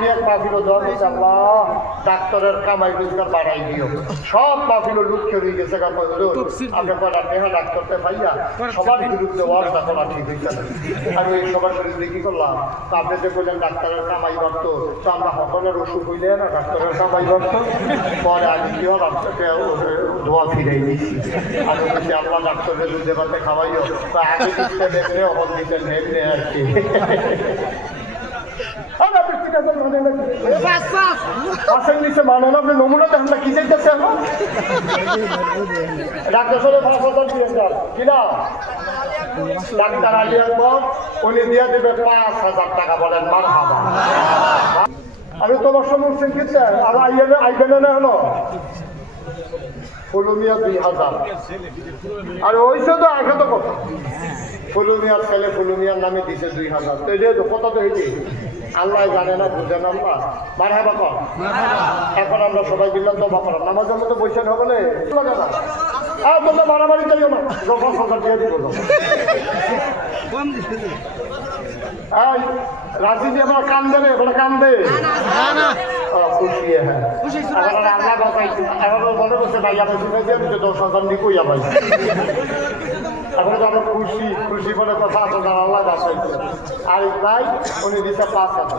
আমি এক মাহফিল দোয়া করছি, আল্লাহ ডাক্তারের কামাই রোজগার বাড়াই দিও। সব মাহফিল লুক্ষে রয়ে গেছে, আপনি কটা টেহা ডাক্তারতে পাইয়া সবার বিরুদ্ধে ওয়ার্ডটা করা ঠিক হইছে না। আর ওই সবার বিরুদ্ধে কি করলাম? তো আপনি যে বললেন ডাক্তারের কামাই বাড়ত, তো আমরা সকলের ওষুধ হইলে না ডাক্তারের কামাই বাড়ত। পরে আমি কি হলাম, দোয়া ফিরাই দিচ্ছি। আমি বলছি আল্লাহ ডাক্তারের দুধে ভাতে খাওয়াইও, তো আগে দিতে দেখলে অহল দিতে নেমে আর কি। মানো না, আপনি নমুনা দেখেন না কি চাইতেছে এখন ডাক্তার সাথে 5,000 দিয়ে যান কিনা ডাক্তার আলী আকবর উনি দিয়ে দেবে 5,000 টাকা, বলেন মারহাবা। আমি তোমার সমস্যা কি চাই আর আইবেন না হলো ফুলুমিয়া 2,000 আর ওইসে তো আগে তো কথা ফুলুমিয়ার ছেলে ফুলুমিয়ার নামে দিছে 2,000। তো এই তো কথা তো হয়েছে আল্লাহ জানে না, বুঝেন আল্লাহ। মারহাবা কর। এখন আমরা সবাই মিললাম তো বাপারা নামাজের মতো বৈশাখ হবে না, তোমরা মারামারি যাইও না, যখন সরকার দিয়ে দিব। রাজি যে আমার কান্দে রে, ওটা কান্দে খুশি। হ্যাঁ আল্লাহ বাঁচাইছে। এখন মনে করছে ভাই আমার শুনে দিয়ে 10,000 নিকুই আমার। এখন তো আমরা খুশি খুশি বলে কথা আছে, আল্লাহ বাঁচাইছে। আর তাই উনি দিচ্ছে 5,000।